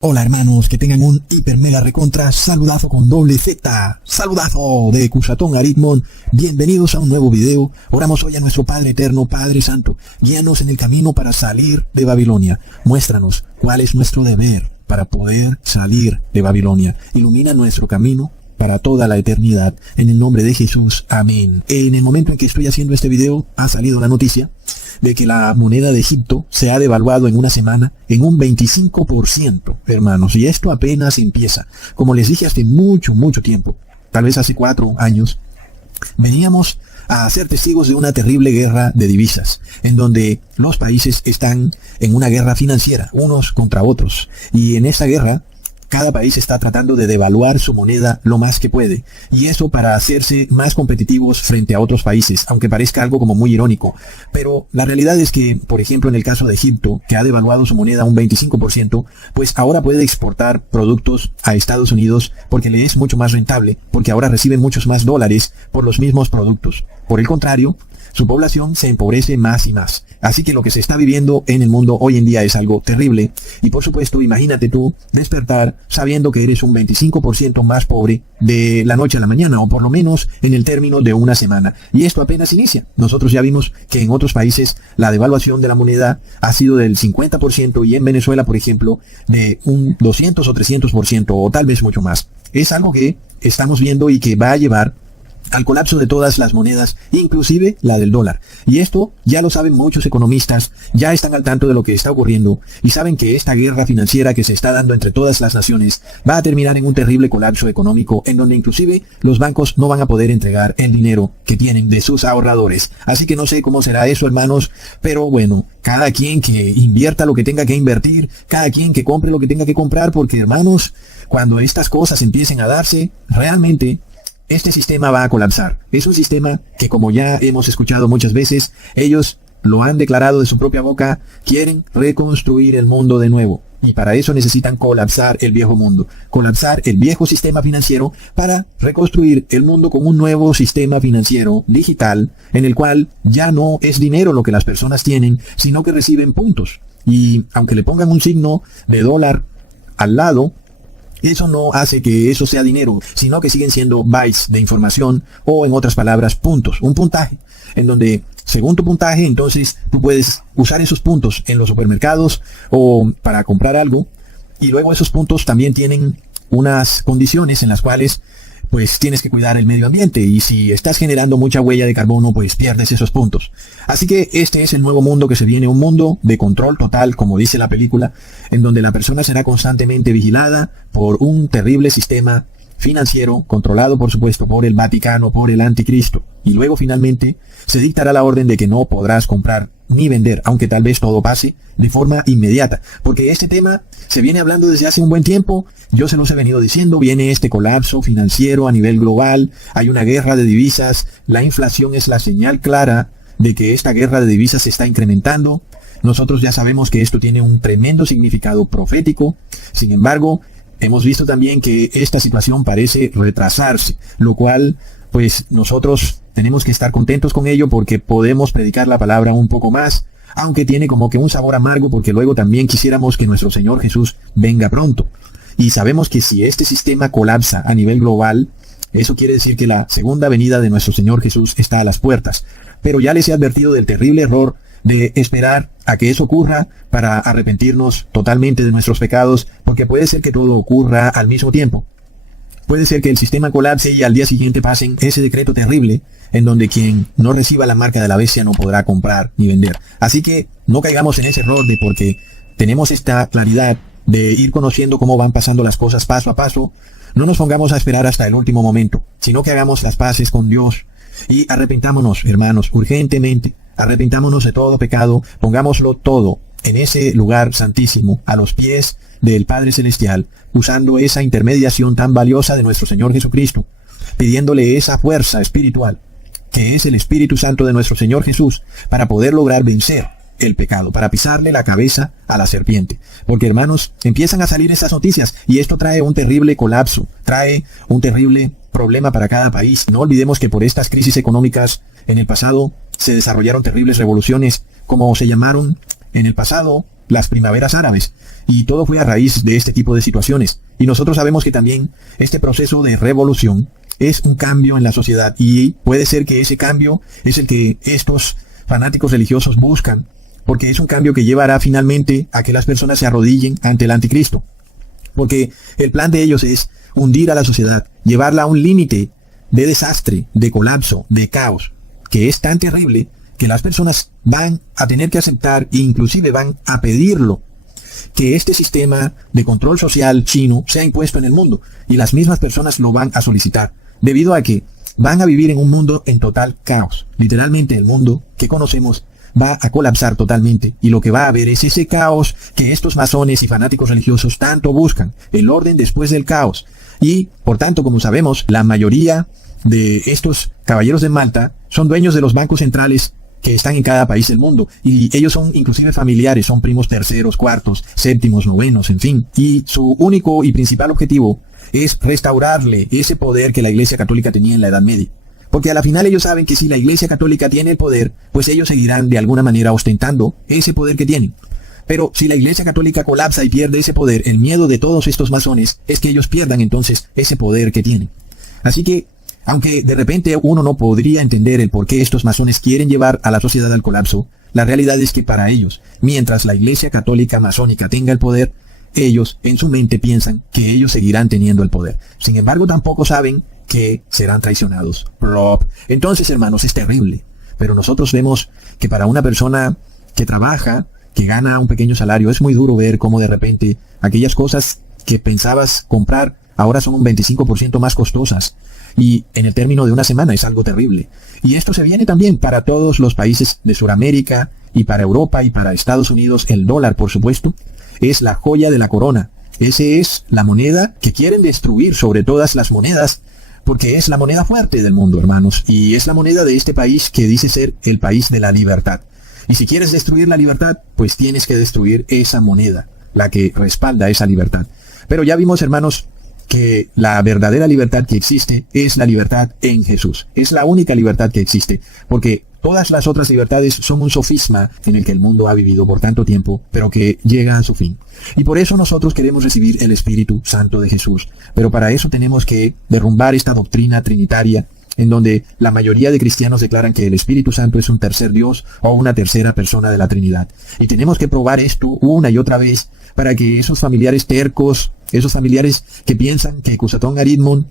Hola hermanos, que tengan un hiper mega recontra saludazo con doble Z, saludazo de Cusatón Aritmon. Bienvenidos a un nuevo video. Oramos hoy a nuestro Padre Eterno, Padre Santo. Guíanos en el camino para salir de Babilonia. Muéstranos cuál es nuestro deber para poder salir de Babilonia. Ilumina nuestro camino para toda la eternidad. En el nombre de Jesús, amén. En el momento en que estoy haciendo este video, ha salido la noticia de que la moneda de Egipto se ha devaluado en una semana en un 25%, hermanos. Y esto apenas empieza. Como les dije hace mucho tiempo, tal vez hace 4 años, veníamos a ser testigos de una terrible guerra de divisas, en donde los países están en una guerra financiera, unos contra otros. Y en esa guerra, cada país está tratando de devaluar su moneda lo más que puede, y eso para hacerse más competitivos frente a otros países, aunque parezca algo como muy irónico. Pero la realidad es que, por ejemplo, en el caso de Egipto, que ha devaluado su moneda un 25%, pues ahora puede exportar productos a Estados Unidos porque le es mucho más rentable, porque ahora reciben muchos más dólares por los mismos productos. Por el contrario, su población se empobrece más y más. Así que lo que se está viviendo en el mundo hoy en día es algo terrible. Y por supuesto, imagínate tú despertar sabiendo que eres un 25% más pobre de la noche a la mañana, o por lo menos en el término de una semana. Y esto apenas inicia. Nosotros ya vimos que en otros países la devaluación de la moneda ha sido del 50% y en Venezuela, por ejemplo, de un 200 o 300% o tal vez mucho más. Es algo que estamos viendo y que va a llevar al colapso de todas las monedas, inclusive la del dólar. Y esto ya lo saben muchos economistas, ya están al tanto de lo que está ocurriendo y saben que esta guerra financiera que se está dando entre todas las naciones va a terminar en un terrible colapso económico, en donde inclusive los bancos no van a poder entregar el dinero que tienen de sus ahorradores. Así que no sé cómo será eso, hermanos, pero bueno, cada quien que invierta lo que tenga que invertir, cada quien que compre lo que tenga que comprar, porque hermanos, cuando estas cosas empiecen a darse, realmente este sistema va a colapsar. Es un sistema que, como ya hemos escuchado muchas veces, ellos lo han declarado de su propia boca, quieren reconstruir el mundo de nuevo. Y para eso necesitan colapsar el viejo mundo, colapsar el viejo sistema financiero para reconstruir el mundo con un nuevo sistema financiero digital, en el cual ya no es dinero lo que las personas tienen, sino que reciben puntos. Y aunque le pongan un signo de dólar al lado, eso no hace que eso sea dinero, sino que siguen siendo bytes de información, o en otras palabras, puntos, un puntaje, en donde según tu puntaje, entonces tú puedes usar esos puntos en los supermercados o para comprar algo, y luego esos puntos también tienen unas condiciones en las cuales pues tienes que cuidar el medio ambiente, y si estás generando mucha huella de carbono, pues pierdes esos puntos. Así que este es el nuevo mundo que se viene, un mundo de control total, como dice la película, en donde la persona será constantemente vigilada por un terrible sistema financiero, controlado por supuesto por el Vaticano, por el Anticristo. Y luego finalmente se dictará la orden de que no podrás comprar ni vender, aunque tal vez todo pase de forma inmediata, porque este tema se viene hablando desde hace un buen tiempo. Yo se los he venido diciendo, viene este colapso financiero a nivel global, hay una guerra de divisas, la inflación es la señal clara de que esta guerra de divisas se está incrementando. Nosotros ya sabemos que esto tiene un tremendo significado profético. Sin embargo, hemos visto también que esta situación parece retrasarse, lo cual pues nosotros tenemos que estar contentos con ello, porque podemos predicar la palabra un poco más, aunque tiene como que un sabor amargo, porque luego también quisiéramos que nuestro Señor Jesús venga pronto. Y sabemos que si este sistema colapsa a nivel global, eso quiere decir que la segunda venida de nuestro Señor Jesús está a las puertas. Pero ya les he advertido del terrible error de esperar a que eso ocurra para arrepentirnos totalmente de nuestros pecados, porque puede ser que todo ocurra al mismo tiempo. Puede ser que el sistema colapse y al día siguiente pasen ese decreto terrible en donde quien no reciba la marca de la bestia no podrá comprar ni vender. Así que no caigamos en ese error de, porque tenemos esta claridad de ir conociendo cómo van pasando las cosas paso a paso, no nos pongamos a esperar hasta el último momento, sino que hagamos las paces con Dios y arrepentámonos, hermanos, urgentemente. Arrepentámonos de todo pecado, pongámoslo todo en ese lugar santísimo, a los pies del Padre Celestial, usando esa intermediación tan valiosa de nuestro Señor Jesucristo, pidiéndole esa fuerza espiritual, que es el Espíritu Santo de nuestro Señor Jesús, para poder lograr vencer el pecado, para pisarle la cabeza a la serpiente. Porque hermanos, empiezan a salir esas noticias, y esto trae un terrible colapso, trae un terrible problema para cada país. No olvidemos que por estas crisis económicas en el pasado se desarrollaron terribles revoluciones, como se llamaron en el pasado las primaveras árabes. Y todo fue a raíz de este tipo de situaciones. Y nosotros sabemos que también este proceso de revolución es un cambio en la sociedad. Y puede ser que ese cambio es el que estos fanáticos religiosos buscan, porque es un cambio que llevará finalmente a que las personas se arrodillen ante el anticristo. Porque el plan de ellos es hundir a la sociedad, llevarla a un límite de desastre, de colapso, de caos, que es tan terrible que las personas van a tener que aceptar e inclusive van a pedirlo, que este sistema de control social chino sea impuesto en el mundo, y las mismas personas lo van a solicitar, debido a que van a vivir en un mundo en total caos. Literalmente el mundo que conocemos va a colapsar totalmente, y lo que va a haber es ese caos que estos masones y fanáticos religiosos tanto buscan, el orden después del caos. Y, por tanto, como sabemos, la mayoría de estos caballeros de Malta son dueños de los bancos centrales que están en cada país del mundo, y ellos son inclusive familiares, son primos terceros, cuartos, séptimos, novenos, en fin, y su único y principal objetivo es restaurarle ese poder que la Iglesia Católica tenía en la Edad Media. Porque a la final ellos saben que si la Iglesia Católica tiene el poder, pues ellos seguirán de alguna manera ostentando ese poder que tienen. Pero si la Iglesia Católica colapsa y pierde ese poder, el miedo de todos estos masones es que ellos pierdan entonces ese poder que tienen. Así que, aunque de repente uno no podría entender el por qué estos masones quieren llevar a la sociedad al colapso, la realidad es que para ellos, mientras la Iglesia Católica masónica tenga el poder, ellos en su mente piensan que ellos seguirán teniendo el poder. Sin embargo, tampoco saben que serán traicionados. Entonces, hermanos, es terrible. Pero nosotros vemos que para una persona que trabaja, que gana un pequeño salario, es muy duro ver cómo de repente aquellas cosas que pensabas comprar ahora son un 25% más costosas. Y en el término de una semana es algo terrible. Y esto se viene también para todos los países de Sudamérica, y para Europa y para Estados Unidos. El dólar, por supuesto, es la joya de la corona. Esa es la moneda que quieren destruir sobre todas las monedas, porque es la moneda fuerte del mundo, hermanos, y es la moneda de este país que dice ser el país de la libertad. Y si quieres destruir la libertad, pues tienes que destruir esa moneda, la que respalda esa libertad. Pero ya vimos, hermanos, que la verdadera libertad que existe es la libertad en Jesús. Es la única libertad que existe, porque todas las otras libertades son un sofisma en el que el mundo ha vivido por tanto tiempo, pero que llega a su fin. Y por eso nosotros queremos recibir el Espíritu Santo de Jesús. Pero para eso tenemos que derrumbar esta doctrina trinitaria, en donde la mayoría de cristianos declaran que el Espíritu Santo es un tercer Dios o una tercera persona de la Trinidad. Y tenemos que probar esto una y otra vez para que esos familiares tercos, esos familiares que piensan que Cusatón Aritmon,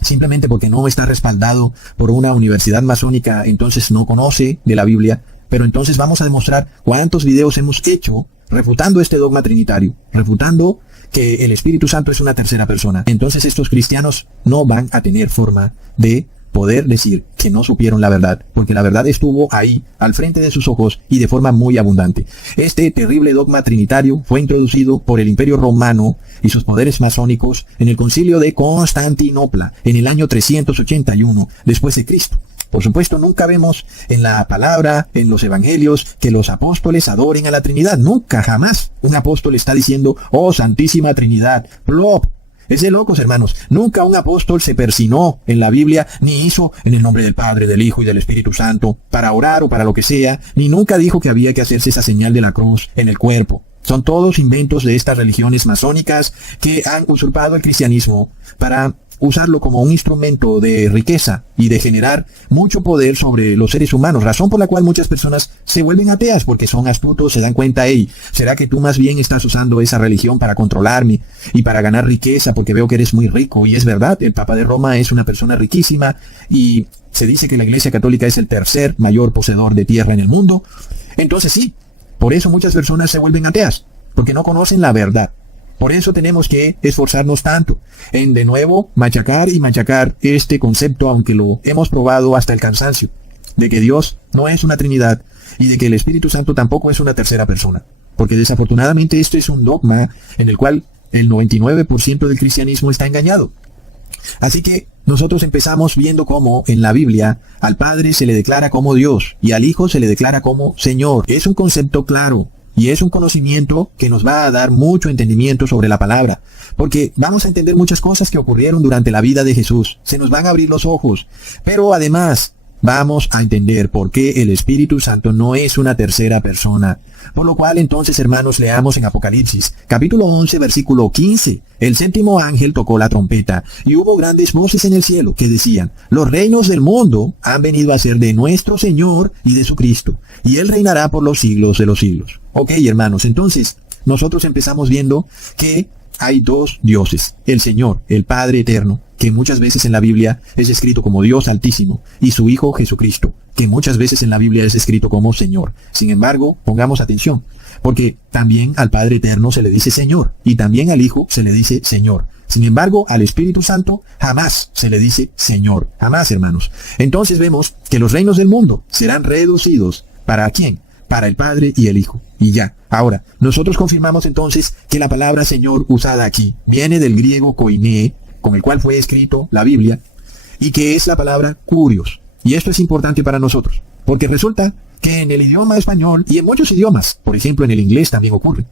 simplemente porque no está respaldado por una universidad masónica, entonces no conoce de la Biblia. Pero entonces vamos a demostrar cuántos videos hemos hecho refutando este dogma trinitario, refutando que el Espíritu Santo es una tercera persona. Entonces estos cristianos no van a tener forma de poder decir que no supieron la verdad, porque la verdad estuvo ahí, al frente de sus ojos y de forma muy abundante. Este terrible dogma trinitario fue introducido por el Imperio Romano y sus poderes masónicos en el Concilio de Constantinopla en el año 381 después de Cristo. Por supuesto, nunca vemos en la palabra, en los evangelios, que los apóstoles adoren a la Trinidad. Nunca, jamás un apóstol está diciendo, oh Santísima Trinidad, plop. Es de locos, hermanos. Nunca un apóstol se persinó en la Biblia, ni hizo en el nombre del Padre, del Hijo y del Espíritu Santo, para orar o para lo que sea, ni nunca dijo que había que hacerse esa señal de la cruz en el cuerpo. Son todos inventos de estas religiones masónicas que han usurpado el cristianismo para usarlo como un instrumento de riqueza y de generar mucho poder sobre los seres humanos, razón por la cual muchas personas se vuelven ateas porque son astutos, se dan cuenta, hey, ¿será que tú más bien estás usando esa religión para controlarme y para ganar riqueza porque veo que eres muy rico? Y es verdad, el Papa de Roma es una persona riquísima y se dice que la Iglesia Católica es el tercer mayor poseedor de tierra en el mundo. Entonces sí, por eso muchas personas se vuelven ateas, porque no conocen la verdad. Por eso tenemos que esforzarnos tanto en de nuevo machacar y machacar este concepto, aunque lo hemos probado hasta el cansancio, de que Dios no es una Trinidad y de que el Espíritu Santo tampoco es una tercera persona. Porque desafortunadamente esto es un dogma en el cual el 99% del cristianismo está engañado. Así que nosotros empezamos viendo cómo en la Biblia al Padre se le declara como Dios y al Hijo se le declara como Señor. Es un concepto claro. Y es un conocimiento que nos va a dar mucho entendimiento sobre la palabra, porque vamos a entender muchas cosas que ocurrieron durante la vida de Jesús. Se nos van a abrir los ojos. Pero además, vamos a entender por qué el Espíritu Santo no es una tercera persona. Por lo cual entonces, hermanos, leamos en Apocalipsis, capítulo 11, versículo 15. El séptimo ángel tocó la trompeta, y hubo grandes voces en el cielo que decían, los reinos del mundo han venido a ser de nuestro Señor y de su Cristo, y Él reinará por los siglos de los siglos. Ok, hermanos, entonces, nosotros empezamos viendo que hay dos dioses, el Señor, el Padre eterno, que muchas veces en la Biblia es escrito como Dios Altísimo, y su Hijo Jesucristo, que muchas veces en la Biblia es escrito como Señor. Sin embargo, pongamos atención, porque también al Padre eterno se le dice Señor, y también al Hijo se le dice Señor. Sin embargo, al Espíritu Santo jamás se le dice Señor, jamás, hermanos. Entonces vemos que los reinos del mundo serán reducidos, ¿para quién? Para el Padre y el Hijo. Y ya. Ahora, nosotros confirmamos entonces que la palabra Señor usada aquí viene del griego koiné, con el cual fue escrito la Biblia, y que es la palabra kurios. Y esto es importante para nosotros, porque resulta que en el idioma español y en muchos idiomas, por ejemplo en el inglés también ocurre,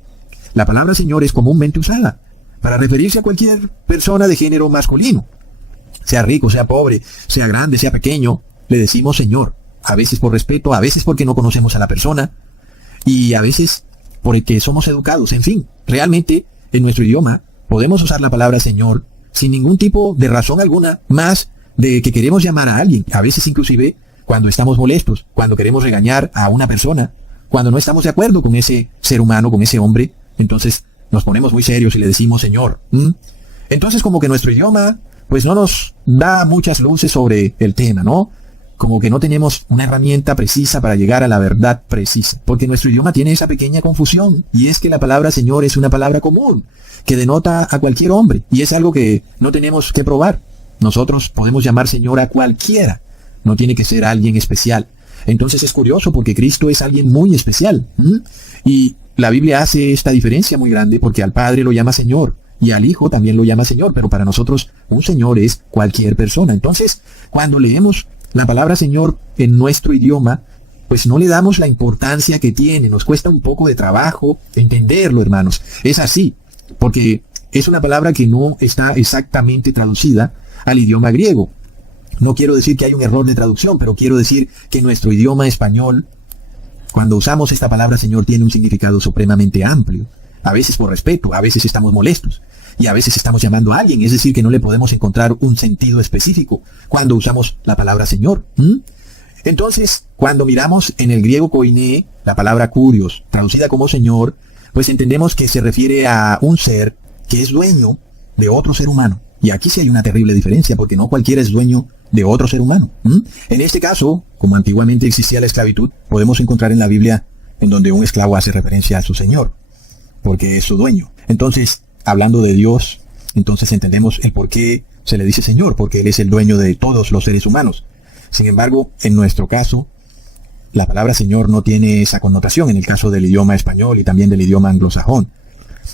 la palabra Señor es comúnmente usada para referirse a cualquier persona de género masculino. Sea rico, sea pobre, sea grande, sea pequeño, le decimos Señor. A veces por respeto, a veces porque no conocemos a la persona, y a veces porque somos educados. En fin, realmente en nuestro idioma podemos usar la palabra Señor sin ningún tipo de razón alguna, más de que queremos llamar a alguien. A veces inclusive cuando estamos molestos, cuando queremos regañar a una persona, cuando no estamos de acuerdo con ese ser humano, con ese hombre, entonces nos ponemos muy serios y le decimos Señor. Entonces como que nuestro idioma pues no nos da muchas luces sobre el tema, ¿no? Como que no tenemos una herramienta precisa para llegar a la verdad precisa, porque nuestro idioma tiene esa pequeña confusión, y es que la palabra Señor es una palabra común, que denota a cualquier hombre, y es algo que no tenemos que probar. Nosotros podemos llamar Señor a cualquiera, no tiene que ser alguien especial. Entonces es curioso porque Cristo es alguien muy especial, y la Biblia hace esta diferencia muy grande porque al Padre lo llama Señor, y al Hijo también lo llama Señor, pero para nosotros un Señor es cualquier persona. Entonces, cuando leemos la palabra Señor en nuestro idioma, pues no le damos la importancia que tiene. Nos cuesta un poco de trabajo entenderlo, hermanos. Es así, porque es una palabra que no está exactamente traducida al idioma griego. No quiero decir que hay un error de traducción, pero quiero decir que nuestro idioma español, cuando usamos esta palabra Señor, tiene un significado supremamente amplio. A veces por respeto, a veces estamos molestos. Y a veces estamos llamando a alguien, es decir, que no le podemos encontrar un sentido específico cuando usamos la palabra Señor. Entonces, cuando miramos en el griego koiné, la palabra kurios, traducida como Señor, pues entendemos que se refiere a un ser que es dueño de otro ser humano. Y aquí sí hay una terrible diferencia, porque no cualquiera es dueño de otro ser humano. En este caso, como antiguamente existía la esclavitud, podemos encontrar en la Biblia en donde un esclavo hace referencia a su Señor, porque es su dueño. Entonces, hablando de Dios, entonces entendemos el por qué se le dice Señor, porque Él es el dueño de todos los seres humanos. Sin embargo, en nuestro caso, la palabra Señor no tiene esa connotación en el caso del idioma español y también del idioma anglosajón.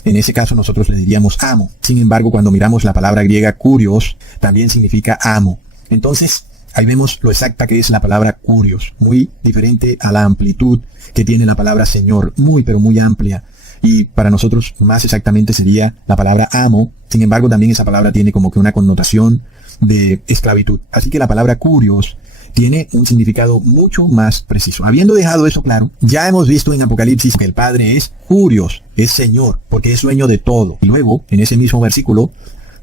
En ese caso nosotros le diríamos amo. Sin embargo, cuando miramos la palabra griega kurios, también significa amo. Entonces, ahí vemos lo exacta que es la palabra kurios, muy diferente a la amplitud que tiene la palabra Señor, muy pero muy amplia. Y para nosotros más exactamente sería la palabra amo. Sin embargo, también esa palabra tiene como que una connotación de esclavitud. Así que la palabra kurios tiene un significado mucho más preciso. Habiendo dejado eso claro, ya hemos visto en Apocalipsis que el Padre es kurios, es Señor, porque es dueño de todo. Y luego, en ese mismo versículo,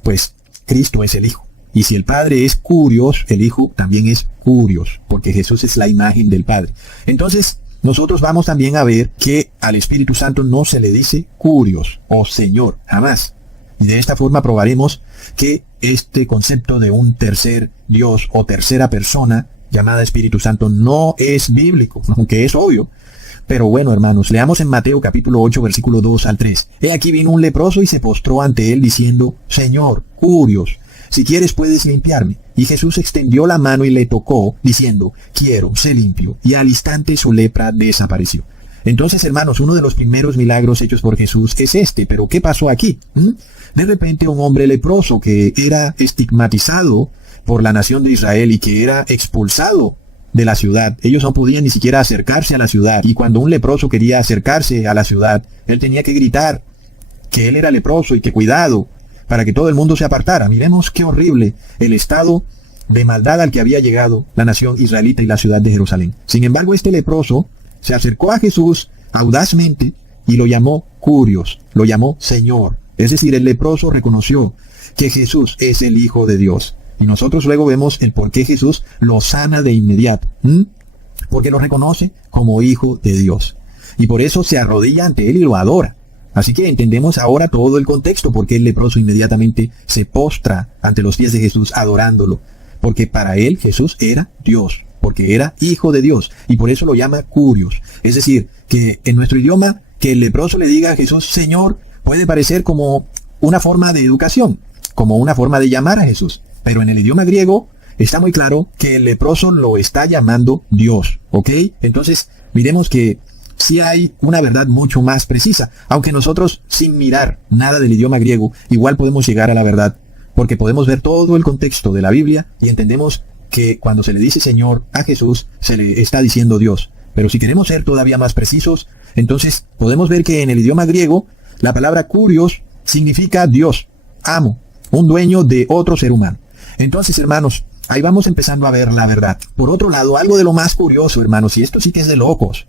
pues Cristo es el Hijo. Y si el Padre es kurios, el Hijo también es kurios, porque Jesús es la imagen del Padre. Entonces, nosotros vamos también a ver que al Espíritu Santo no se le dice kurios o Señor, jamás. Y de esta forma probaremos que este concepto de un tercer Dios o tercera persona llamada Espíritu Santo no es bíblico, aunque es obvio. Pero bueno, hermanos, leamos en Mateo capítulo 8, versículo 2 al 3. He aquí vino un leproso y se postró ante él diciendo, Señor, kurios, si quieres puedes limpiarme. Y Jesús extendió la mano y le tocó, diciendo, quiero, sé limpio. Y al instante su lepra desapareció. Entonces, hermanos, uno de los primeros milagros hechos por Jesús es este. Pero ¿qué pasó aquí? De repente un hombre leproso que era estigmatizado por la nación de Israel y que era expulsado de la ciudad. Ellos no podían ni siquiera acercarse a la ciudad. Y cuando un leproso quería acercarse a la ciudad, él tenía que gritar que él era leproso y que cuidado, para que todo el mundo se apartara. Miremos qué horrible el estado de maldad al que había llegado la nación israelita y la ciudad de Jerusalén. Sin embargo, este leproso se acercó a Jesús audazmente y lo llamó Curios, lo llamó Señor. Es decir, el leproso reconoció que Jesús es el Hijo de Dios. Y nosotros luego vemos el por qué Jesús lo sana de inmediato. Porque lo reconoce como Hijo de Dios. Y por eso se arrodilla ante él y lo adora. Así que entendemos ahora todo el contexto, porque el leproso inmediatamente se postra ante los pies de Jesús adorándolo. Porque para él Jesús era Dios, porque era Hijo de Dios. Y por eso lo llama Curios. Es decir, que en nuestro idioma, que el leproso le diga a Jesús Señor, puede parecer como una forma de educación, como una forma de llamar a Jesús. Pero en el idioma griego está muy claro que el leproso lo está llamando Dios, ¿ok? Entonces, miremos que sí hay una verdad mucho más precisa, aunque nosotros, sin mirar nada del idioma griego, igual podemos llegar a la verdad, porque podemos ver todo el contexto de la Biblia y entendemos que cuando se le dice Señor a Jesús, se le está diciendo Dios. Pero si queremos ser todavía más precisos, entonces podemos ver que en el idioma griego, la palabra Curios significa Dios, amo, un dueño de otro ser humano. Entonces, hermanos, ahí vamos empezando a ver la verdad. Por otro lado, algo de lo más curioso, hermanos, y esto sí que es de locos.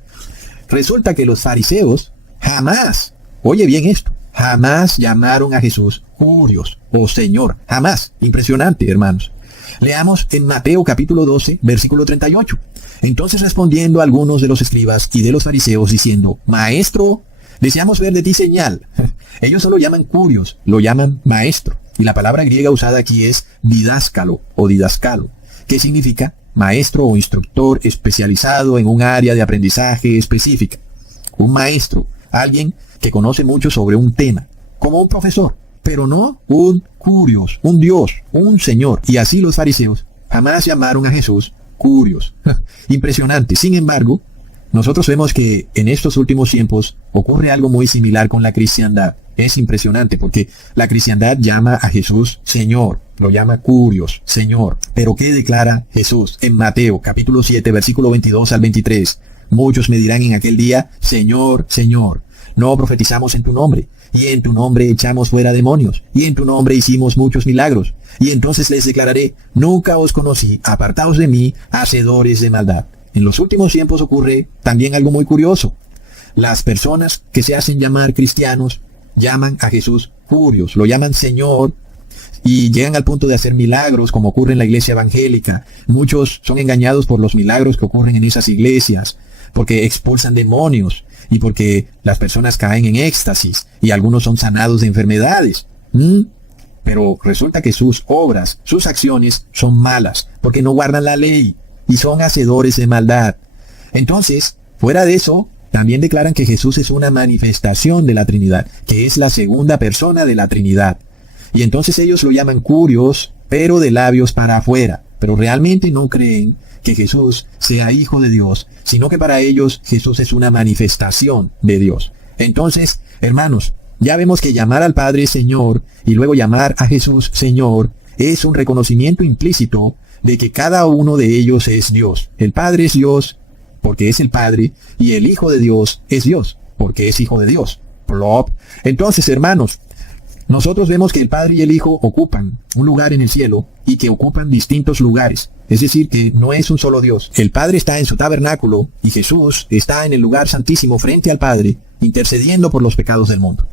Resulta que los fariseos jamás, oye bien esto, jamás llamaron a Jesús Curios o Señor. Jamás. Impresionante, hermanos. Leamos en Mateo capítulo 12, versículo 38. Entonces respondiendo algunos de los escribas y de los fariseos diciendo, Maestro, deseamos ver de ti señal. Ellos solo llaman Curios, lo llaman Maestro. Y la palabra griega usada aquí es didáscalo o didascalo, que significa maestro o instructor especializado en un área de aprendizaje específica. Un maestro, alguien que conoce mucho sobre un tema, como un profesor, pero no un Curios, un Dios, un Señor. Y así los fariseos jamás llamaron a Jesús Curios. Impresionante. Sin embargo, nosotros vemos que en estos últimos tiempos ocurre algo muy similar con la cristiandad. Es impresionante porque la cristiandad llama a Jesús Señor, lo llama Curios, Señor. Pero ¿qué declara Jesús en Mateo capítulo 7, versículo 22 al 23? Muchos me dirán en aquel día, Señor, Señor, no profetizamos en tu nombre, y en tu nombre echamos fuera demonios, y en tu nombre hicimos muchos milagros. Y entonces les declararé, nunca os conocí, apartaos de mí, hacedores de maldad. En los últimos tiempos ocurre también algo muy curioso. Las personas que se hacen llamar cristianos llaman a Jesús Curios, lo llaman Señor, y llegan al punto de hacer milagros como ocurre en la iglesia evangélica. Muchos son engañados por los milagros que ocurren en esas iglesias, porque expulsan demonios y porque las personas caen en éxtasis y algunos son sanados de enfermedades. Pero resulta que sus obras, sus acciones son malas, porque no guardan la ley y son hacedores de maldad. Entonces, fuera de eso, también declaran que Jesús es una manifestación de la Trinidad, que es la segunda persona de la Trinidad. Y entonces ellos lo llaman Curios, pero de labios para afuera. Pero realmente no creen que Jesús sea Hijo de Dios, sino que para ellos Jesús es una manifestación de Dios. Entonces, hermanos, ya vemos que llamar al Padre Señor y luego llamar a Jesús Señor es un reconocimiento implícito de que cada uno de ellos es Dios. El Padre es Dios porque es el Padre, y el Hijo de Dios es Dios porque es Hijo de Dios. Plop. Entonces, hermanos, nosotros vemos que el Padre y el Hijo ocupan un lugar en el cielo y que ocupan distintos lugares. Es decir, que no es un solo Dios. El Padre está en su tabernáculo y Jesús está en el lugar santísimo frente al Padre, intercediendo por los pecados del mundo.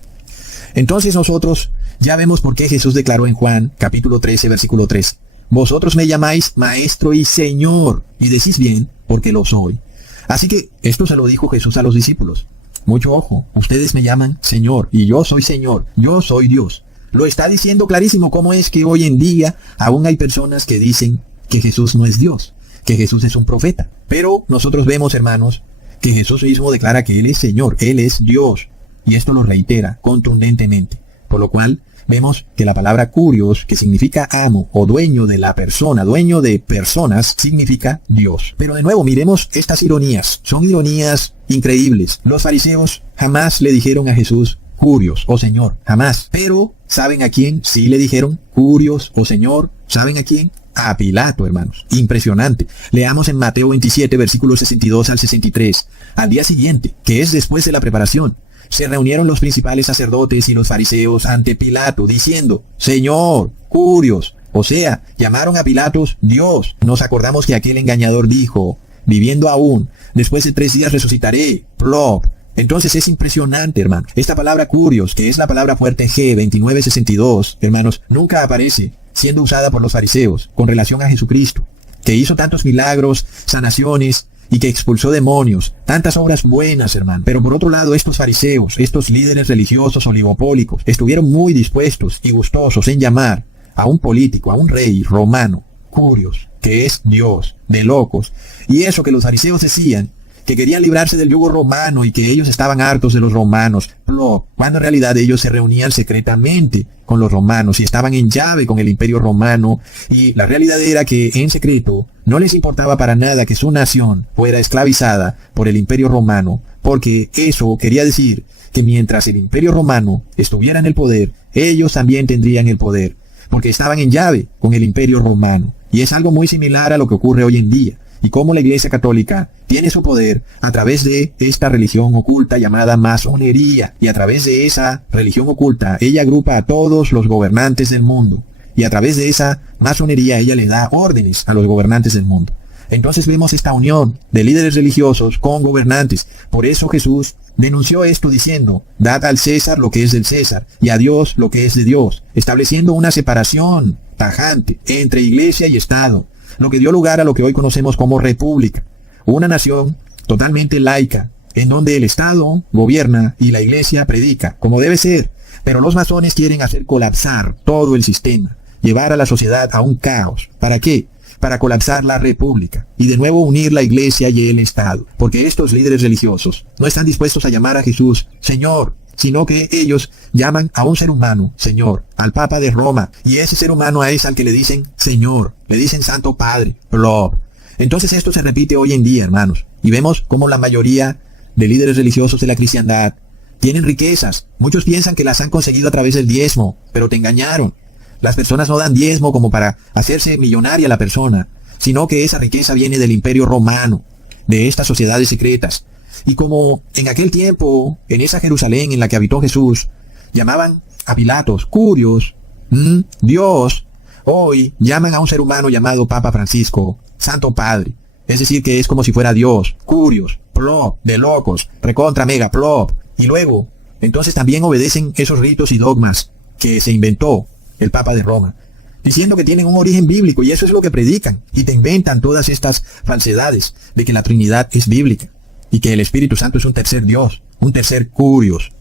Entonces nosotros ya vemos por qué Jesús declaró en Juan capítulo 13, versículo 3. Vosotros me llamáis Maestro y Señor, y decís bien, porque lo soy. Así que esto se lo dijo Jesús a los discípulos. Mucho ojo, ustedes me llaman Señor, y yo soy Señor, yo soy Dios. Lo está diciendo clarísimo cómo es que hoy en día aún hay personas que dicen que Jesús no es Dios, que Jesús es un profeta. Pero nosotros vemos, hermanos, que Jesús mismo declara que Él es Señor, Él es Dios. Y esto lo reitera contundentemente. Por lo cual, vemos que la palabra Curios, que significa amo o dueño de la persona, dueño de personas, significa Dios. Pero de nuevo, miremos estas ironías. Son ironías increíbles. Los fariseos jamás le dijeron a Jesús Curios o Señor, jamás. Pero, ¿saben a quién sí le dijeron Curios o Señor? ¿Saben a quién? A Pilato, hermanos. Impresionante. Leamos en Mateo 27, versículos 62 al 63. Al día siguiente, que es después de la preparación, se reunieron los principales sacerdotes y los fariseos ante Pilato, diciendo, Señor, Curios, O sea, llamaron a Pilatos Dios. Nos acordamos que aquel engañador dijo, viviendo aún, después de 3 días resucitaré. Plop. Entonces es impresionante, hermano. Esta palabra curios, que es la palabra fuerte G2962, hermanos, nunca aparece siendo usada por los fariseos con relación a Jesucristo, que hizo tantos milagros, sanaciones, y que expulsó demonios, tantas obras buenas, hermano. Pero por otro lado, estos fariseos, estos líderes religiosos oligopólicos, estuvieron muy dispuestos y gustosos en llamar a un político, a un rey romano, curios, que es Dios, de locos. Y eso que los fariseos decían, que querían librarse del yugo romano y que ellos estaban hartos de los romanos, cuando en realidad ellos se reunían secretamente con los romanos y estaban en llave con el imperio romano, y la realidad era que en secreto no les importaba para nada que su nación fuera esclavizada por el imperio romano, porque eso quería decir que mientras el imperio romano estuviera en el poder, ellos también tendrían el poder, porque estaban en llave con el imperio romano. Y es algo muy similar a lo que ocurre hoy en día, y cómo la Iglesia Católica tiene su poder a través de esta religión oculta llamada masonería, y a través de esa religión oculta ella agrupa a todos los gobernantes del mundo, y a través de esa masonería ella le da órdenes a los gobernantes del mundo. Entonces vemos esta unión de líderes religiosos con gobernantes. Por eso Jesús denunció esto diciendo, dad al César lo que es del César y a Dios lo que es de Dios, estableciendo una separación tajante entre iglesia y Estado, lo que dio lugar a lo que hoy conocemos como república, una nación totalmente laica, en donde el Estado gobierna y la iglesia predica, como debe ser. Pero los masones quieren hacer colapsar todo el sistema, llevar a la sociedad a un caos. ¿Para qué? Para colapsar la república y de nuevo unir la iglesia y el Estado, porque estos líderes religiosos no están dispuestos a llamar a Jesús Señor, sino que ellos llaman a un ser humano Señor, al Papa de Roma, y ese ser humano es al que le dicen Señor, le dicen Santo Padre, Lord. Entonces esto se repite hoy en día, hermanos, y vemos cómo la mayoría de líderes religiosos de la cristiandad tienen riquezas. Muchos piensan que las han conseguido a través del diezmo, pero te engañaron. Las personas no dan diezmo como para hacerse millonaria la persona, sino que esa riqueza viene del imperio romano, de estas sociedades secretas. Y como en aquel tiempo, en esa Jerusalén en la que habitó Jesús, llamaban a Pilatos curios, Dios, hoy llaman a un ser humano llamado Papa Francisco, Santo Padre. Es decir, que es como si fuera Dios, curios, plop, de locos, recontra mega plop. Y luego, entonces también obedecen esos ritos y dogmas que se inventó el Papa de Roma, diciendo que tienen un origen bíblico, y eso es lo que predican, y te inventan todas estas falsedades de que la Trinidad es bíblica, y que el Espíritu Santo es un tercer Dios, un tercer curios.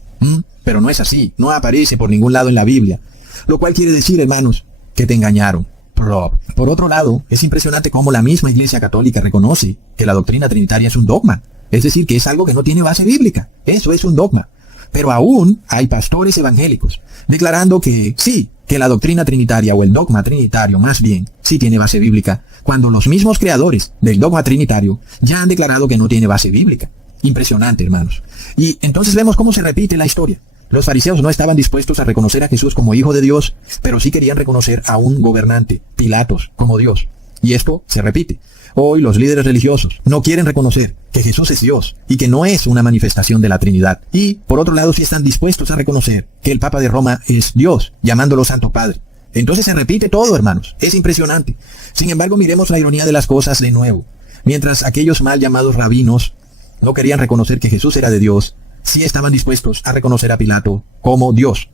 Pero no es así, no aparece por ningún lado en la Biblia, lo cual quiere decir, hermanos, que te engañaron. Por otro lado, es impresionante cómo la misma Iglesia Católica reconoce que la doctrina trinitaria es un dogma, es decir, que es algo que no tiene base bíblica, eso es un dogma. Pero aún hay pastores evangélicos declarando que sí, que la doctrina trinitaria o el dogma trinitario más bien sí tiene base bíblica, cuando los mismos creadores del dogma trinitario ya han declarado que no tiene base bíblica. Impresionante, hermanos. Y entonces vemos cómo se repite la historia. Los fariseos no estaban dispuestos a reconocer a Jesús como Hijo de Dios, pero sí querían reconocer a un gobernante, Pilatos, como Dios. Y esto se repite. Hoy los líderes religiosos no quieren reconocer que Jesús es Dios y que no es una manifestación de la Trinidad. Y, por otro lado, sí están dispuestos a reconocer que el Papa de Roma es Dios, llamándolo Santo Padre. Entonces se repite todo, hermanos. Es impresionante. Sin embargo, miremos la ironía de las cosas de nuevo. Mientras aquellos mal llamados rabinos no querían reconocer que Jesús era de Dios, sí estaban dispuestos a reconocer a Pilato como Dios.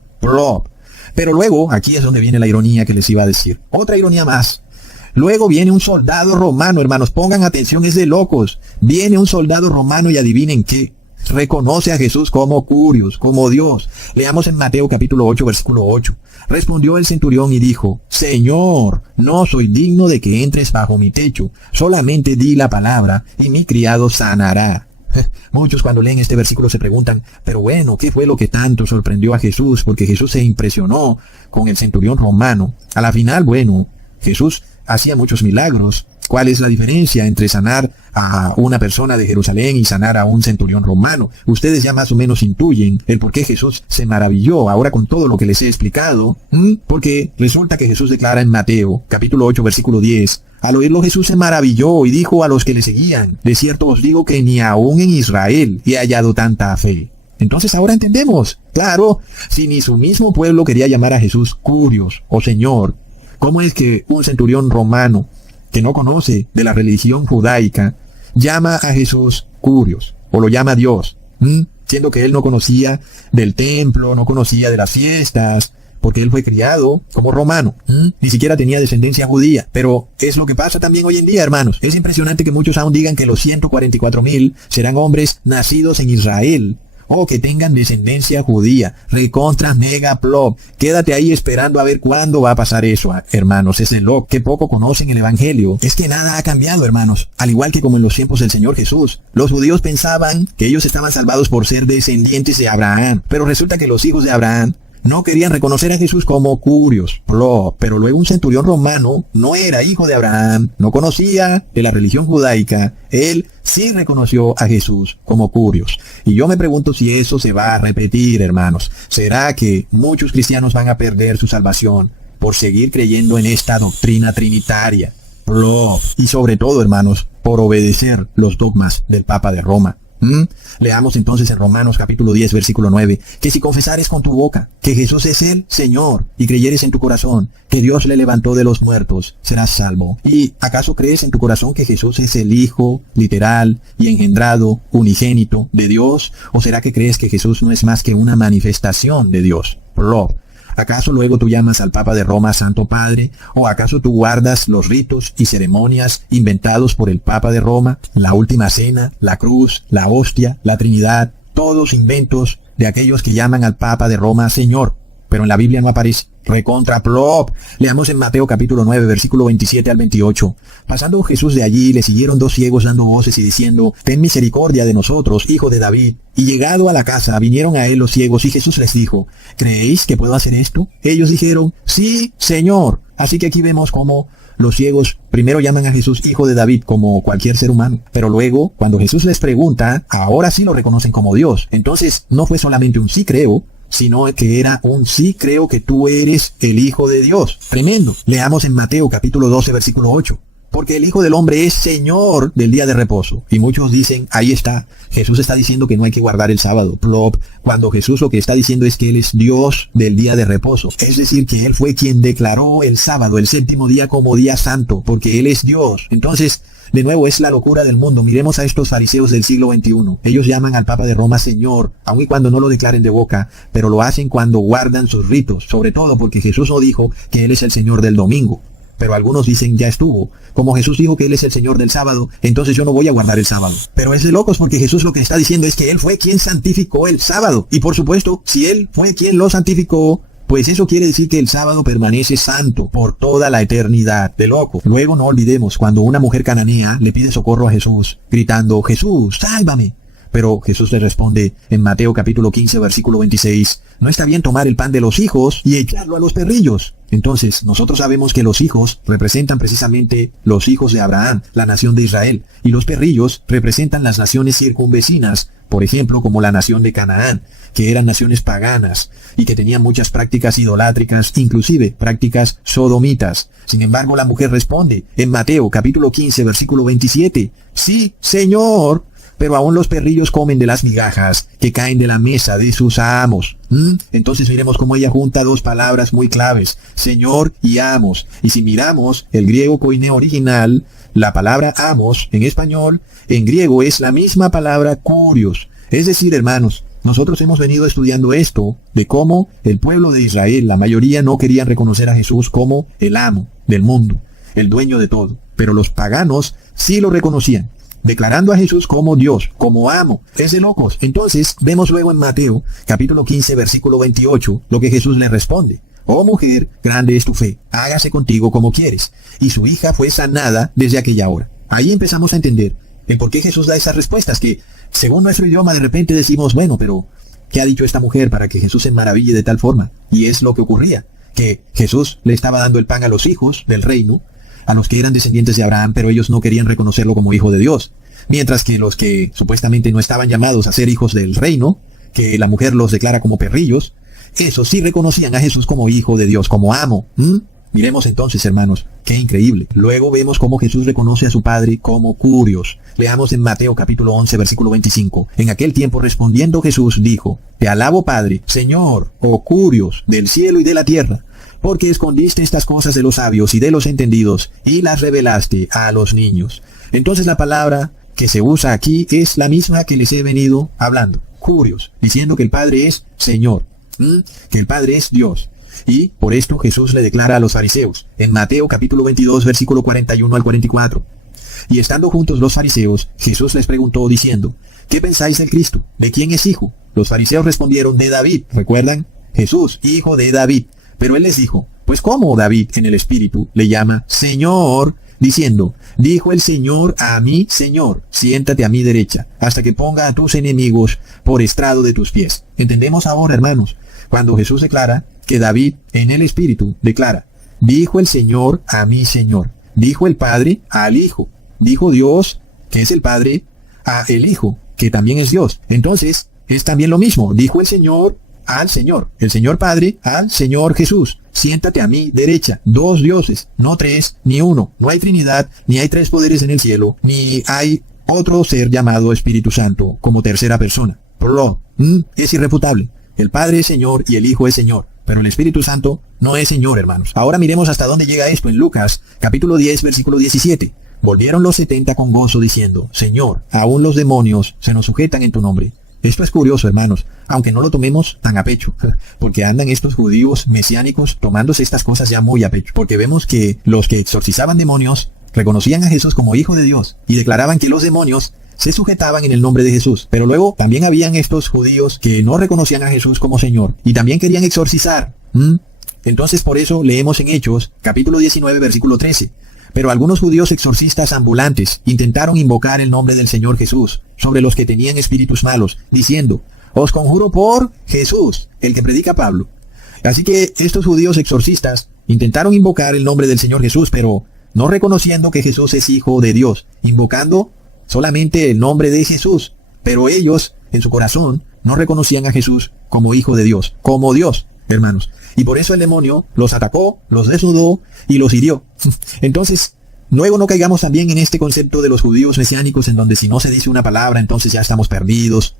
Pero luego, aquí es donde viene la ironía que les iba a decir. Otra ironía más. Luego viene un soldado romano, hermanos, pongan atención, es de locos. Viene un soldado romano y adivinen qué. Reconoce a Jesús como curios, como Dios. Leamos en Mateo capítulo 8, versículo 8. Respondió el centurión y dijo, Señor, no soy digno de que entres bajo mi techo. Solamente di la palabra y mi criado sanará. Muchos cuando leen este versículo se preguntan, pero bueno, ¿qué fue lo que tanto sorprendió a Jesús? Porque Jesús se impresionó con el centurión romano. A la final, bueno, Jesús hacía muchos milagros. ¿Cuál es la diferencia entre sanar a una persona de Jerusalén y sanar a un centurión romano? Ustedes ya más o menos intuyen el por qué Jesús se maravilló ahora con todo lo que les he explicado. Porque resulta que Jesús declara en Mateo, capítulo 8, versículo 10, al oírlo Jesús se maravilló y dijo a los que le seguían, de cierto os digo que ni aún en Israel he hallado tanta fe. Entonces ahora entendemos. Claro, si ni su mismo pueblo quería llamar a Jesús curios o Señor, ¿Cómo es que un centurión romano que no conoce de la religión judaica llama a Jesús curios, o lo llama Dios, siendo que él no conocía del templo, no conocía de las fiestas, porque él fue criado como romano, ni siquiera tenía descendencia judía? Pero es lo que pasa también hoy en día, hermanos. Es impresionante que muchos aún digan que los 144,000 serán hombres nacidos en Israel, o que tengan descendencia judía. Recontra mega plop. Quédate ahí esperando a ver cuándo va a pasar eso, hermanos. Es de loco. Qué poco conocen el evangelio. Es que nada ha cambiado, hermanos. Al igual que como en los tiempos del Señor Jesús. Los judíos pensaban que ellos estaban salvados por ser descendientes de Abraham. Pero resulta que los hijos de Abraham no querían reconocer a Jesús como curios, pero luego un centurión romano no era hijo de Abraham, no conocía de la religión judaica. Él sí reconoció a Jesús como curios. Y yo me pregunto si eso se va a repetir, hermanos. ¿Será que muchos cristianos van a perder su salvación por seguir creyendo en esta doctrina trinitaria? Y sobre todo, hermanos, por obedecer los dogmas del Papa de Roma. Leamos entonces en Romanos capítulo 10 versículo 9, que si confesares con tu boca que Jesús es el Señor y creyeres en tu corazón que Dios le levantó de los muertos, serás salvo. ¿Y acaso crees en tu corazón que Jesús es el Hijo literal y engendrado, unigénito de Dios? ¿O será que crees que Jesús no es más que una manifestación de Dios? ¿Acaso luego tú llamas al Papa de Roma Santo Padre? ¿O acaso tú guardas los ritos y ceremonias inventados por el Papa de Roma? La última cena, la cruz, la hostia, la Trinidad, todos inventos de aquellos que llaman al Papa de Roma Señor. Pero en la Biblia no aparece. Recontra plop. Leamos en Mateo capítulo 9, versículo 27 al 28. Pasando Jesús de allí, le siguieron 2 ciegos dando voces y diciendo, ten misericordia de nosotros, hijo de David. Y llegado a la casa, vinieron a él los ciegos, y Jesús les dijo, ¿creéis que puedo hacer esto? Ellos dijeron, sí, Señor. Así que aquí vemos cómo los ciegos primero llaman a Jesús hijo de David como cualquier ser humano, pero luego, cuando Jesús les pregunta, ahora sí lo reconocen como Dios. Entonces, no fue solamente un sí creo, sino que era un sí creo que tú eres el Hijo de Dios. Tremendo. Leamos en Mateo capítulo 12 versículo 8. Porque el Hijo del Hombre es Señor del día de reposo. Y muchos dicen, ahí está, Jesús está diciendo que no hay que guardar el sábado. Cuando Jesús lo que está diciendo es que Él es Dios del día de reposo. Es decir, que Él fue quien declaró el sábado, el séptimo día, como día santo, porque Él es Dios. Entonces, de nuevo, es la locura del mundo. Miremos a estos fariseos del siglo XXI. Ellos llaman al Papa de Roma Señor, aun y cuando no lo declaren de boca, pero lo hacen cuando guardan sus ritos, sobre todo porque Jesús no dijo que Él es el Señor del domingo. Pero algunos dicen, ya estuvo. Como Jesús dijo que Él es el Señor del sábado, entonces yo no voy a guardar el sábado. Pero es de locos porque Jesús lo que está diciendo es que Él fue quien santificó el sábado. Y por supuesto, si Él fue quien lo santificó, pues eso quiere decir que el sábado permanece santo por toda la eternidad. De loco. Luego no olvidemos cuando una mujer cananea le pide socorro a Jesús, gritando, Jesús, sálvame. Pero Jesús le responde en Mateo capítulo 15 versículo 26, no está bien tomar el pan de los hijos y echarlo a los perrillos. Entonces, nosotros sabemos que los hijos representan precisamente los hijos de Abraham, la nación de Israel, y los perrillos representan las naciones circunvecinas, por ejemplo, como la nación de Canaán, que eran naciones paganas y que tenían muchas prácticas idolátricas, inclusive prácticas sodomitas. Sin embargo, la mujer responde en Mateo capítulo 15 versículo 27, sí, Señor, pero aún los perrillos comen de las migajas que caen de la mesa de sus amos. Entonces miremos cómo ella junta 2 palabras muy claves, Señor y amos. Y si miramos el griego koiné original, la palabra amos en español, en griego es la misma palabra kurios. Es decir, hermanos, nosotros hemos venido estudiando esto, de cómo el pueblo de Israel, la mayoría no querían reconocer a Jesús como el amo del mundo, el dueño de todo. Pero los paganos sí lo reconocían, declarando a Jesús como Dios, como amo. Es de locos. Entonces, vemos luego en Mateo, capítulo 15, versículo 28, lo que Jesús le responde. Oh mujer, grande es tu fe, hágase contigo como quieres. Y su hija fue sanada desde aquella hora. Ahí empezamos a entender el por qué Jesús da esas respuestas que, según nuestro idioma, de repente decimos, bueno, pero ¿qué ha dicho esta mujer para que Jesús se maraville de tal forma? Y es lo que ocurría, que Jesús le estaba dando el pan a los hijos del reino, a los que eran descendientes de Abraham, pero ellos no querían reconocerlo como hijo de Dios. Mientras que los que supuestamente no estaban llamados a ser hijos del reino, que la mujer los declara como perrillos, esos sí reconocían a Jesús como hijo de Dios, como amo. Miremos entonces, hermanos, qué increíble. Luego vemos cómo Jesús reconoce a su Padre como kurios. Leamos en Mateo capítulo 11, versículo 25. En aquel tiempo respondiendo Jesús dijo, te alabo Padre, Señor, oh kurios, del cielo y de la tierra, porque escondiste estas cosas de los sabios y de los entendidos, y las revelaste a los niños. Entonces la palabra que se usa aquí es la misma que les he venido hablando, Curios, diciendo que el Padre es Señor, que el Padre es Dios. Y por esto Jesús le declara a los fariseos, en Mateo capítulo 22, versículo 41 al 44. Y estando juntos los fariseos, Jesús les preguntó diciendo, ¿qué pensáis del Cristo? ¿De quién es hijo? Los fariseos respondieron, de David. ¿Recuerdan? Jesús, hijo de David. Pero él les dijo, pues ¿cómo David en el Espíritu le llama Señor? Diciendo, dijo el Señor a mi Señor, siéntate a mi derecha, hasta que ponga a tus enemigos por estrado de tus pies. ¿Entendemos ahora, hermanos? Cuando Jesús declara que David en el Espíritu declara, dijo el Señor a mi Señor, dijo el Padre al Hijo, dijo Dios, que es el Padre, a el Hijo, que también es Dios. Entonces, es también lo mismo, dijo el Señor al Señor, el Señor Padre al Señor Jesús, siéntate a mi derecha. Dos dioses, no tres, ni uno. No hay Trinidad, ni hay tres poderes en el cielo, ni hay otro ser llamado Espíritu Santo como tercera persona. Es irrefutable. El Padre es Señor y el Hijo es Señor, pero el Espíritu Santo no es Señor, hermanos. Ahora miremos hasta dónde llega esto en Lucas, capítulo 10, versículo 17. Volvieron los 70 con gozo diciendo, Señor, aún los demonios se nos sujetan en tu nombre. Esto es curioso, hermanos, aunque no lo tomemos tan a pecho, porque andan estos judíos mesiánicos tomándose estas cosas ya muy a pecho, porque vemos que los que exorcizaban demonios reconocían a Jesús como Hijo de Dios y declaraban que los demonios se sujetaban en el nombre de Jesús. Pero luego también habían estos judíos que no reconocían a Jesús como Señor y también querían exorcizar. Entonces por eso leemos en Hechos, capítulo 19, versículo 13. Pero algunos judíos exorcistas ambulantes intentaron invocar el nombre del Señor Jesús sobre los que tenían espíritus malos, diciendo, os conjuro por Jesús, el que predica Pablo. Así que estos judíos exorcistas intentaron invocar el nombre del Señor Jesús, pero no reconociendo que Jesús es Hijo de Dios, invocando solamente el nombre de Jesús. Pero ellos, en su corazón, no reconocían a Jesús como Hijo de Dios, como Dios, hermanos. Y por eso el demonio los atacó, los desnudó y los hirió. Entonces, luego no caigamos también en este concepto de los judíos mesiánicos en donde si no se dice una palabra, entonces ya estamos perdidos.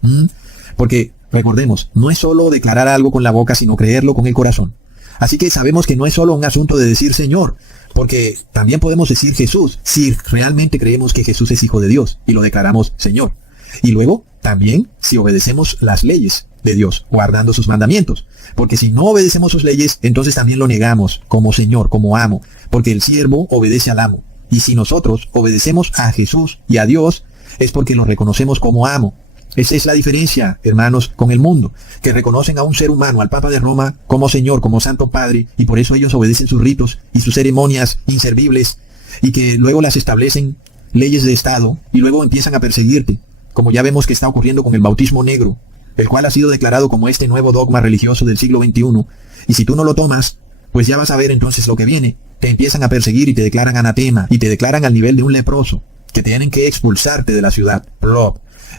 Porque, recordemos, no es solo declarar algo con la boca, sino creerlo con el corazón. Así que sabemos que no es solo un asunto de decir Señor, porque también podemos decir Jesús, si realmente creemos que Jesús es Hijo de Dios y lo declaramos Señor. Y luego, también, si obedecemos las leyes de Dios, guardando sus mandamientos. Porque si no obedecemos sus leyes, entonces también lo negamos como Señor, como amo, porque el siervo obedece al amo. Y si nosotros obedecemos a Jesús y a Dios, es porque lo reconocemos como amo. Esa es la diferencia, hermanos, con el mundo, que reconocen a un ser humano, al Papa de Roma, como Señor, como Santo Padre, y por eso ellos obedecen sus ritos y sus ceremonias inservibles, y que luego las establecen leyes de Estado, y luego empiezan a perseguirte, como ya vemos que está ocurriendo con el bautismo negro, el cual ha sido declarado como este nuevo dogma religioso del siglo XXI, y si tú no lo tomas, pues ya vas a ver entonces lo que viene. Te empiezan a perseguir y te declaran anatema, y te declaran al nivel de un leproso, que tienen que expulsarte de la ciudad.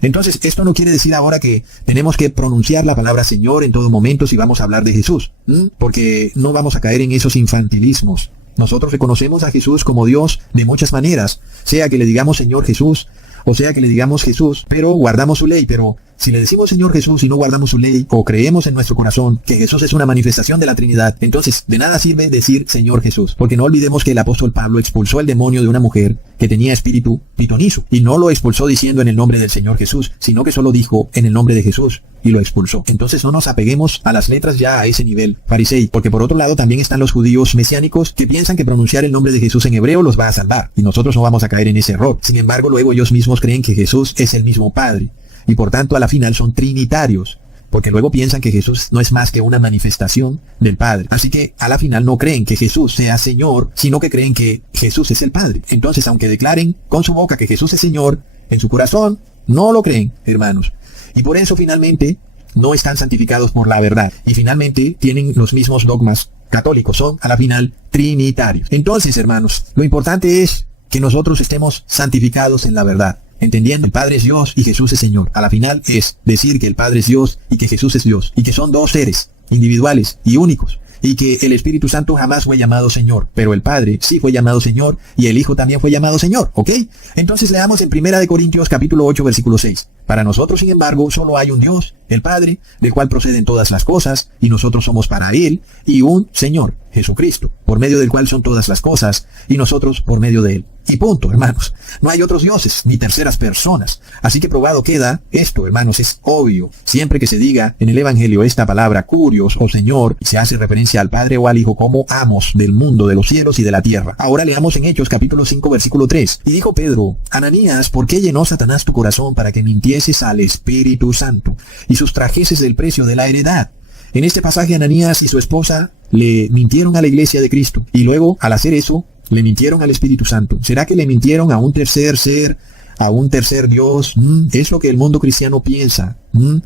Entonces, esto no quiere decir ahora que tenemos que pronunciar la palabra Señor en todo momento si vamos a hablar de Jesús, porque no vamos a caer en esos infantilismos. Nosotros reconocemos a Jesús como Dios de muchas maneras, sea que le digamos Señor Jesús, o sea que le digamos Jesús, pero guardamos su ley. Pero si le decimos Señor Jesús y no guardamos su ley, o creemos en nuestro corazón que Jesús es una manifestación de la Trinidad, entonces de nada sirve decir Señor Jesús. Porque no olvidemos que el apóstol Pablo expulsó el demonio de una mujer que tenía espíritu pitonizo, y no lo expulsó diciendo en el nombre del Señor Jesús, sino que solo dijo en el nombre de Jesús, y lo expulsó. Entonces no nos apeguemos a las letras ya a ese nivel farisei, porque por otro lado también están los judíos mesiánicos que piensan que pronunciar el nombre de Jesús en hebreo los va a salvar, y nosotros no vamos a caer en ese error. Sin embargo, luego ellos mismos creen que Jesús es el mismo Padre, y por tanto a la final son trinitarios, porque luego piensan que Jesús no es más que una manifestación del Padre. Así que a la final no creen que Jesús sea Señor, sino que creen que Jesús es el Padre. Entonces, aunque declaren con su boca que Jesús es Señor, en su corazón no lo creen, hermanos. Y por eso finalmente no están santificados por la verdad. Y finalmente tienen los mismos dogmas católicos, son a la final trinitarios. Entonces, hermanos, lo importante es que nosotros estemos santificados en la verdad, entendiendo el Padre es Dios y Jesús es Señor. A la final es decir que el Padre es Dios y que Jesús es Dios, y que son dos seres individuales y únicos, y que el Espíritu Santo jamás fue llamado Señor, pero el Padre sí fue llamado Señor, y el Hijo también fue llamado Señor, ¿ok? Entonces leamos en 1 Corintios capítulo 8, versículo 6, Para nosotros, sin embargo, solo hay un Dios, el Padre, del cual proceden todas las cosas, y nosotros somos para Él, y un Señor, Jesucristo, por medio del cual son todas las cosas, y nosotros por medio de Él. Y punto, hermanos. No hay otros dioses, ni terceras personas. Así que probado queda esto, hermanos, es obvio. Siempre que se diga en el Evangelio esta palabra Curios o Señor, se hace referencia al Padre o al Hijo como amos del mundo, de los cielos y de la tierra. Ahora leamos en Hechos capítulo 5 versículo 3. Y dijo Pedro: Ananías, ¿por qué llenó Satanás tu corazón para que mintieses al Espíritu Santo y sustrajeses del precio de la heredad? En este pasaje, Ananías y su esposa le mintieron a la iglesia de Cristo, y luego, al hacer eso, le mintieron al Espíritu Santo. ¿Será que le mintieron a un tercer ser, a un tercer Dios? Es lo que el mundo cristiano piensa.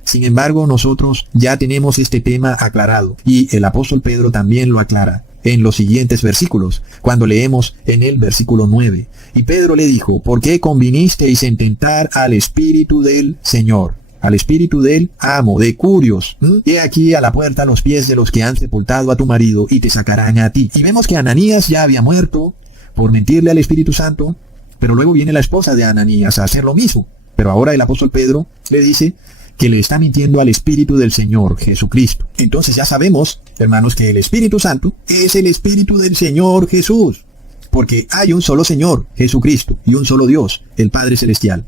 Sin embargo, nosotros ya tenemos este tema aclarado, y el apóstol Pedro también lo aclara en los siguientes versículos, cuando leemos en el versículo 9. Y Pedro le dijo: ¿por qué convinisteis en tentar al Espíritu del Señor? Al espíritu del amo, de Curios. He aquí a la puerta los pies de los que han sepultado a tu marido, y te sacarán a ti. Y vemos que Ananías ya había muerto por mentirle al Espíritu Santo, pero luego viene la esposa de Ananías a hacer lo mismo. Pero ahora el apóstol Pedro le dice que le está mintiendo al Espíritu del Señor Jesucristo. Entonces ya sabemos, hermanos, que el Espíritu Santo es el Espíritu del Señor Jesús, porque hay un solo Señor, Jesucristo, y un solo Dios, el Padre Celestial.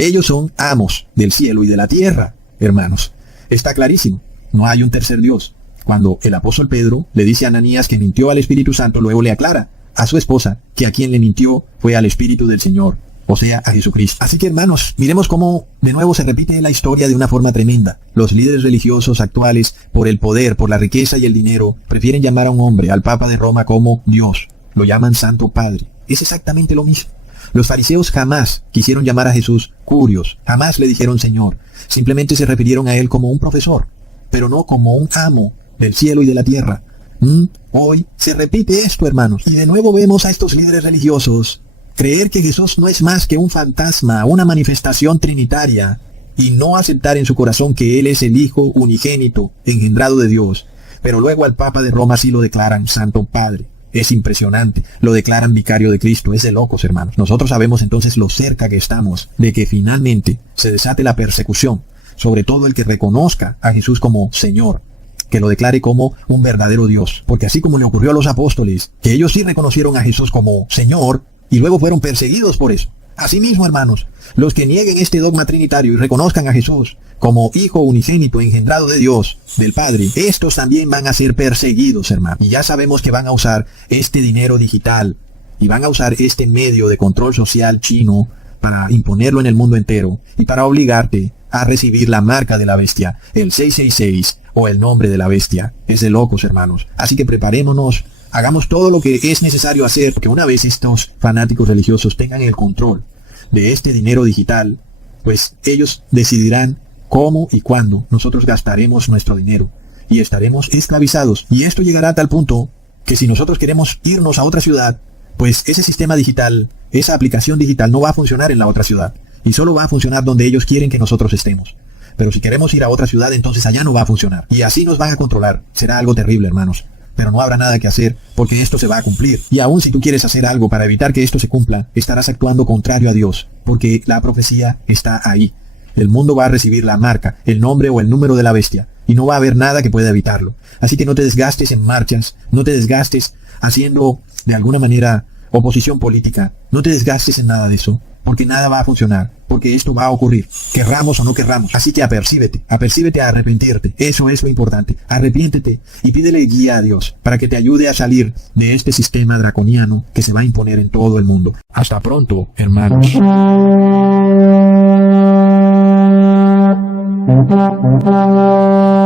Ellos son amos del cielo y de la tierra, hermanos. Está clarísimo, no hay un tercer Dios. Cuando el apóstol Pedro le dice a Ananías que mintió al Espíritu Santo, luego le aclara a su esposa que a quien le mintió fue al Espíritu del Señor, o sea, a Jesucristo. Así que, hermanos, miremos cómo de nuevo se repite la historia de una forma tremenda. Los líderes religiosos actuales, por el poder, por la riqueza y el dinero, prefieren llamar a un hombre, al Papa de Roma, como Dios. Lo llaman Santo Padre. Es exactamente lo mismo. Los fariseos jamás quisieron llamar a Jesús Curios, jamás le dijeron Señor, simplemente se refirieron a Él como un profesor, pero no como un amo del cielo y de la tierra. Hoy se repite esto, hermanos, y de nuevo vemos a estos líderes religiosos creer que Jesús no es más que un fantasma, una manifestación trinitaria, y no aceptar en su corazón que Él es el Hijo unigénito, engendrado de Dios. Pero luego al Papa de Roma sí lo declaran Santo Padre. Es impresionante, lo declaran vicario de Cristo, es de locos, hermanos. Nosotros sabemos entonces lo cerca que estamos de que finalmente se desate la persecución sobre todo el que reconozca a Jesús como Señor, que lo declare como un verdadero Dios. Porque así como le ocurrió a los apóstoles, que ellos sí reconocieron a Jesús como Señor y luego fueron perseguidos por eso. Asimismo, hermanos, los que nieguen este dogma trinitario y reconozcan a Jesús como Hijo unigénito engendrado de Dios, del Padre, estos también van a ser perseguidos, hermanos. Y ya sabemos que van a usar este dinero digital y van a usar este medio de control social chino para imponerlo en el mundo entero y para obligarte a recibir la marca de la bestia, el 666 o el nombre de la bestia. Es de locos, hermanos. Así que preparémonos. Hagamos todo lo que es necesario hacer, porque una vez estos fanáticos religiosos tengan el control de este dinero digital, pues ellos decidirán cómo y cuándo nosotros gastaremos nuestro dinero y estaremos esclavizados. Y esto llegará a tal punto que si nosotros queremos irnos a otra ciudad, pues ese sistema digital, esa aplicación digital no va a funcionar en la otra ciudad y solo va a funcionar donde ellos quieren que nosotros estemos. Pero si queremos ir a otra ciudad, entonces allá no va a funcionar y así nos van a controlar. Será algo terrible, hermanos. Pero no habrá nada que hacer, porque esto se va a cumplir. Y aun si tú quieres hacer algo para evitar que esto se cumpla, estarás actuando contrario a Dios, porque la profecía está ahí. El mundo va a recibir la marca, el nombre o el número de la bestia, y no va a haber nada que pueda evitarlo. Así que no te desgastes en marchas, no te desgastes haciendo de alguna manera oposición política, no te desgastes en nada de eso, porque nada va a funcionar, porque esto va a ocurrir, querramos o no querramos. Así que apercíbete a arrepentirte. Eso es lo importante. Arrepiéntete y pídele guía a Dios para que te ayude a salir de este sistema draconiano que se va a imponer en todo el mundo. Hasta pronto, hermanos. Thank you.